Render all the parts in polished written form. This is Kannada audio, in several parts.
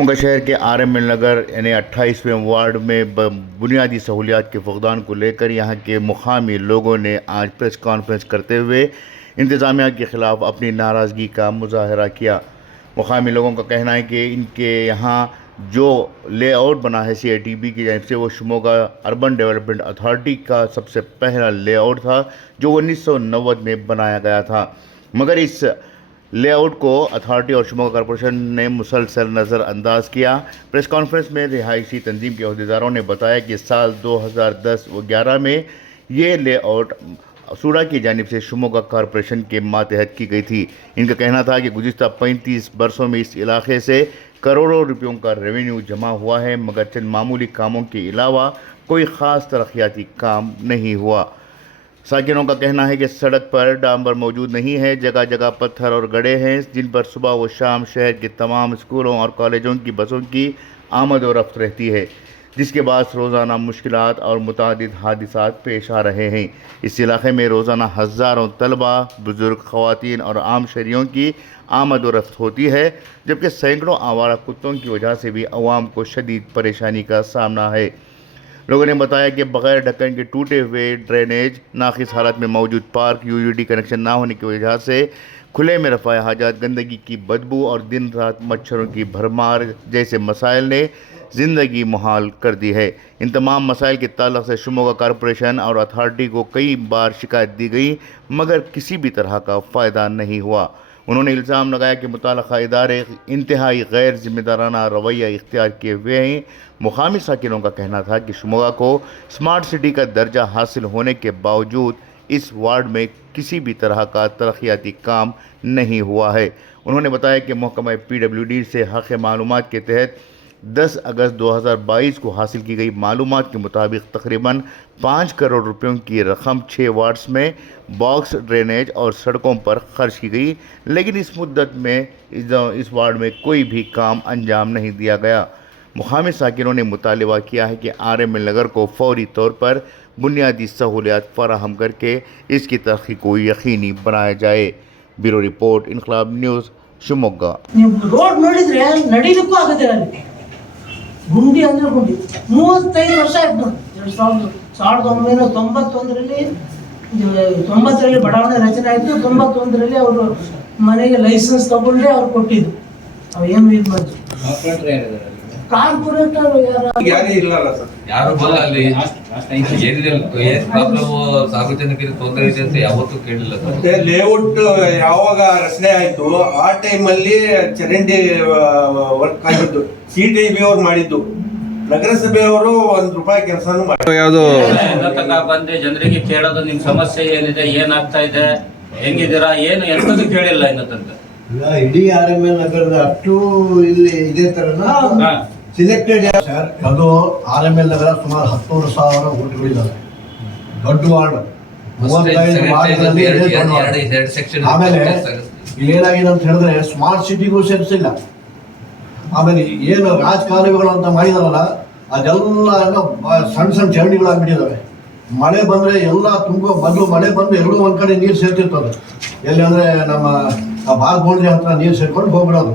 शिमोगा शहर के RML नगर यानी 28वें वार्ड में बुनियादी सहूलियात के फक़दान को लेकर यहाँ के मुकामी लोगों ने आज प्रेस कॉन्फ्रेंस करते हुए इंतज़ामिया के ख़िलाफ़ अपनी नाराज़गी का मुज़ाहरा किया। मुकामी लोगों का कहना है कि इनके यहाँ जो लेआउट बना है CITB की जानिब से वो शिमोगा अर्बन डेवलपमेंट अथॉरिटी का सबसे पहला लेआउट था जो 1990 में बनाया गया था, मगर इस लेआउट को अथॉरिटी और शिमोगा कॉरपोरेशन ने मुसलसल नज़र अंदाज किया। प्रेस कॉन्फ्रेंस में रिहायशी तंजीम के अहदेदारों ने बताया कि साल 2010 व 11 में ये लेआउट सूडा की जानिब से शिमोगा कॉरपोरेशन के मातहत की गई थी। इनका कहना था कि गुज़िश्ता 35 बरसों में इस इलाके से करोड़ों रुपयों का रेवेन्यू जमा हुआ है, मगर चंद मामूली कामों के अलावा कोई ख़ास तरक्याती काम नहीं हुआ। साकिनों का कहना है कि सड़क पर डांबर मौजूद नहीं है, जगह जगह पत्थर और गड्ढे हैं जिन पर सुबह व शाम शहर के तमाम स्कूलों और कॉलेजों की बसों की आमद और रफ्त रहती है, जिसके बाद रोज़ाना मुश्किलात और मुतादिद हादिसात पेश आ रहे हैं। इस इलाके में रोज़ाना हज़ारों तलबा, बुज़ुर्ग, ख़वातीन और आम शहरियों की आमद और रफ्त होती है, जबकि सैकड़ों आवारा कुत्तों की वजह से भी अवाम को शदीद परेशानी का सामना है। लोगों ने बताया कि बग़ैर ढक्कन के टूटे हुए ड्रेनेज, नाक़िस हालत में मौजूद पार्क, UUD कनेक्शन ना होने की वजह से खुले में रफ़ाए हाजात, गंदगी की बदबू और दिन रात मच्छरों की भरमार जैसे मसाइल ने ज़िंदगी मुहाल कर दी है। इन तमाम मसाइल के ताल्लुक़ से शिमोगा कॉरपोरेशन और अथॉरिटी को कई बार शिकायत दी गई, मगर किसी भी तरह का फ़ायदा नहीं हुआ। उन्होंने इल्ज़ाम लगाया कि मुताल्लिक़ा इदारे इंतहाई गैर ज़िम्मेदाराना रवैया इख्तियार किए हुए हैं। मुकामी साकिनों का कहना था कि शिमोगा को स्मार्ट सिटी का दर्जा हासिल होने के बावजूद इस वार्ड में किसी भी तरह का तरक्याती काम नहीं हुआ है। उन्होंने बताया कि महकमा PWD से हक़ मालूमात के तहत 10 अगस्त 2022 को हासिल की गई मालूमात के मुताबिक तकरीबन 5 करोड़ रुपयों की रकम 6 वार्ड्स में बॉक्स, ड्रेनेज और सड़कों पर खर्च की गई, लेकिन इस मुद्दत में इस वार्ड में कोई भी काम अंजाम नहीं दिया गया। मुकामी साकिनों ने मुतालबा किया है कि RML नगर को फौरी तौर पर बुनियादी सहूलियात फराहम करके इसकी तरक्की को यकीनी बनाया जाए। ब्यूरो रिपोर्ट, इनकलाब न्यूज़, शिमोगा। ರೋಡ್ ನೋಡಿದ್ರೆ ನಡೀಲಿಕ್ಕೂ ಆಗೋದಿಲ್ಲ ಅಲ್ಲಿ. ಗುಂಡಿ ಅಂದ್ರೆ ಗುಂಡಿ 35 ವರ್ಷ ಆಯ್ತು ನೋಡಿ. 1991ರಲ್ಲಿ 90ರಲ್ಲಿ ಬಡಾವಣೆ ರಚನೆ ಆಯಿತು. 91ರಲ್ಲಿ ಅವರು ಮನೆಗೆ ಲೈಸೆನ್ಸ್ ತಗೊಂಡ್ರೆ ಅವ್ರು ಕೊಟ್ಟಿದ್ದು. ಅವು ಏನು ಇದು ಮಾಡಿದ್ರು ಕಾರ್ಪೊರೇಟರ್ ಯಾರು ಇಲ್ಲಲ್ಲ ಸರ್, ಯಾರು ಬಲ್ಲ ಅಲ್ಲಿ ಏನಿದೆ ಪ್ರಾಬ್ಲಮ್ ಸಾರ್ವಜನಿಕರಿಗೆ ತೊಂದರೆ ಇದೆ ಅಂತ ಯಾವತ್ತೂ ಕೇಳಿಲ್ಲ. ಮತ್ತೆ ಲೇಔಟ್ ಯಾವಾಗ ರಚನೆ ಆಯ್ತು ಆ ಟೈಮಲ್ಲಿ ಚರಂಡಿ ವರ್ಕ್ ಆಗಿದ್ದು CITB ಅವ್ರು ಮಾಡಿದ್ದು, ನಗರಸಭೆಯವರು ₹1 ಕೆಲಸನೂ ಮಾಡಿ ಯಾವುದು ಬಂದು ಜನರಿಗೆ ಕೇಳೋದು ನಿಮ್ ಸಮಸ್ಯೆ ಏನಿದೆ, ಏನಾಗ್ತಾ ಇದೆ, ಹೆಂಗಿದ್ದೀರಾ, ಏನು ಎಂತದ್ದು ಕೇಳಿಲ್ಲ ಇನ್ನ ತನಕ. ಇಡೀ RML ನಗರದ ಅಷ್ಟು ಇಲ್ಲಿ ಇದೇ ತರನ ಸಿಲೆಕ್ಟೆಡ್ ಸರ್. ಅದು RML ನಗರ ಸುಮಾರು 17,000 ಓಟ್ಗಳಿದ್ದಾವೆ. ದೊಡ್ಡ ವಾರ್ಡ್ 35 ವಾರ್ಡ್ಗಳಲ್ಲಿ ಆಮೇಲೆ ಏನಾಗಿದೆ ಅಂತ ಹೇಳಿದ್ರೆ ಸ್ಮಾರ್ಟ್ ಸಿಟಿಗೂ ಸೇರಿಸಿಲ್ಲ. ಆಮೇಲೆ ಏನು ರಾಜಕಾಲುವೆಗಳು ಅಂತ ಮಾಡಿದಾರಲ್ಲ ಅದೆಲ್ಲ ಸಣ್ಣ ಸಣ್ಣ ಚರಂಡಿಗಳಾಗ್ಬಿಟ್ಟಿದ್ದಾವೆ. ಮಳೆ ಬಂದ್ರೆ ಎಲ್ಲ ಮೊದಲು ಮಳೆ ಬಂದು ಎಲ್ಲೂ ಒಂದ್ ಕಡೆ ನೀರು ಸೇರ್ತಿರ್ತದೆ. ಎಲ್ಲಿ ಅಂದ್ರೆ ನಮ್ಮ ಬಾರ್ ಬೌಂಡ್ರಿ ಹತ್ರ ನೀರು ಸೇರ್ಕೊಂಡು ಹೋಗ್ಬಿಡೋದು.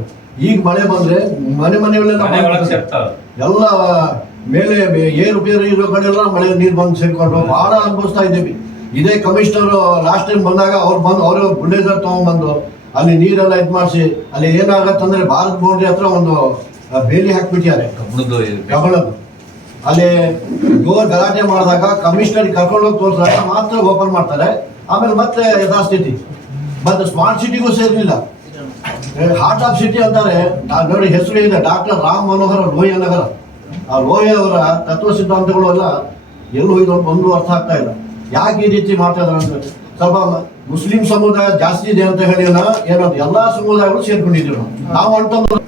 ಈಗ ಮಳೆ ಬಂದ್ರೆ ಮನೆಗಳೆಲ್ಲ ಎಲ್ಲ ಮೇಲೆ ಏರುಪೇರು ಇರೋ ಕಡೆ ಎಲ್ಲ ಮಳೆ ನೀರು ಬಂದು ಸೇರ್ಕೊಂಡು ಬಹಳ ಅನುಭವಿಸ್ತಾ ಇದ್ದೀವಿ. ಇದೇ ಕಮಿಷನರ್ ಲಾಸ್ಟ್ ಟೈಮ್ ಬಂದಾಗ ಅವರು ಬುಲ್ಡೇಸರ್ ತಗೊಂಡ್ಬಂದು ಅಲ್ಲಿ ನೀರೆಲ್ಲ ಇದು ಮಾಡಿಸಿ ಅಲ್ಲಿ ಏನಾಗತ್ತಂದ್ರೆ ಭಾರತ್ ಬೌಂಡ್ರಿ ಹತ್ರ ಒಂದು ಬೇಲಿ ಹಾಕ್ಬಿಟ್ಟಿದ್ದಾರೆ ಕಬ್ಬಣದ್ದು. ಅಲ್ಲಿ ಜೋರ್ ಗಲಾಟೆ ಮಾಡಿದಾಗ ಕಮಿಷನರ್ ಕರ್ಕೊಂಡು ಹೋಗಿ ತೋರಿಸಿದಾಗ ಮಾತ್ರ ಓಪನ್ ಮಾಡ್ತಾರೆ. ಆಮೇಲೆ ಮತ್ತೆ ಯಥಾಸ್ಥಿತಿ. ಮತ್ತೆ ಸ್ಮಾರ್ಟ್ ಸಿಟಿಗೂ ಸೇರ್ಲಿಲ್ಲ. ಹಾರ್ಟ್ ಆಫ್ ಸಿಟಿ ಅಂತಾರೆ ನೋಡಿ, ಹೆಸರು ಇದೆ ಡಾಕ್ಟರ್ ರಾಮ್ ಮನೋಹರ್ ಲೋಹಿಯಾ ನಗರ. ಆ ಲೋಹಿಯಾ ಅವರ ತತ್ವ ಸಿದ್ಧಾಂತಗಳು ಎಲ್ಲ ಎಲ್ಲೂ ಇದೊಂದು ಒಂದು ಅರ್ಥ ಆಗ್ತಾ ಇಲ್ಲ. ಯಾಕೆ ಈ ರೀತಿ ಮಾಡ್ತಾ ಇದಾರೆ ಅಂತ. ಸ್ವಲ್ಪ ಮುಸ್ಲಿಂ ಸಮುದಾಯ ಜಾಸ್ತಿ ಇದೆ ಅಂತ ಹೇಳಿ ಏನಂತ ಎಲ್ಲಾ ಸಮುದಾಯಗಳು ಸೇರ್ಕೊಂಡಿದ್ರು ನಾವು ಅಂತಂದ್ರೆ.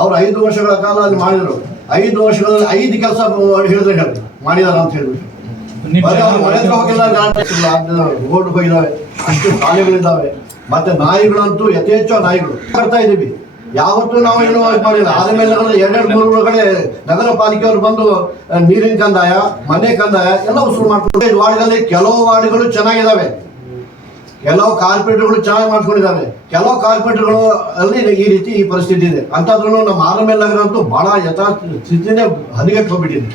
ಅವ್ರು 5 ವರ್ಷಗಳ ಕಾಲ ಅಲ್ಲಿ ಮಾಡಿದ್ರು. 5 ವರ್ಷಗಳಲ್ಲಿ 5 ಕೆಲಸ ಹೇಳಿದ್ರೆ ಹೇಳಿ ಮಾಡಿದಾರ ಅಂತ ಹೇಳ್ಬಿಟ್ಟು ಮನೆ ಹೋಗಿಲ್ಲ, ರೋಡ್ ಹೋಗಿದಾವೆ, ಅಷ್ಟು ಶಾಲೆಗಳಿದ್ದಾವೆ. ಮತ್ತೆ ನಾಯಿಗಳಂತೂ ಯಥೇಚ್ಛ ನಾಯಿಗಳು ಬರ್ತಾ ಇದೀವಿ. ಯಾವತ್ತೂ ನಾವು ಏನೋ ಮಾಡಿಲ್ಲ. ಆದ್ಮೇಲೆ 2-3 ಕಡೆ ನಗರ ಪಾಲಿಕೆಯವರು ಬಂದು ನೀರಿನ ಕಂದಾಯ, ಮನೆ ಕಂದಾಯ ಎಲ್ಲ ವಸೂಲು ಮಾಡ್ಕೊಂಡು ವಾರ್ಡ್ಗಳಲ್ಲಿ ಕೆಲವು ವಾರ್ಡ್ಗಳು ಚೆನ್ನಾಗಿದ್ದಾವೆ. ಕೆಲವು ಕಾರ್ಪೊರೇಟರ್ಗಳು ಚೆನ್ನಾಗಿ ಮಾಡ್ಕೊಂಡಿದ್ದಾರೆ, ಕೆಲವು ಕಾರ್ಪೊರೇಟರ್ಗಳು ಅಲ್ಲಿ ಈ ರೀತಿ ಈ ಪರಿಸ್ಥಿತಿ ಇದೆ. ಅಂತದ್ರೂ ನಮ್ಮ RML ನಗರ ಅಂತೂ ಬಹಳ ಯಥಾರ್ಥ ಸ್ಥಿತಿನೇ ಹದಗೆಟ್ಟು ಹೋಗ್ಬಿಟ್ಟಿದೆ.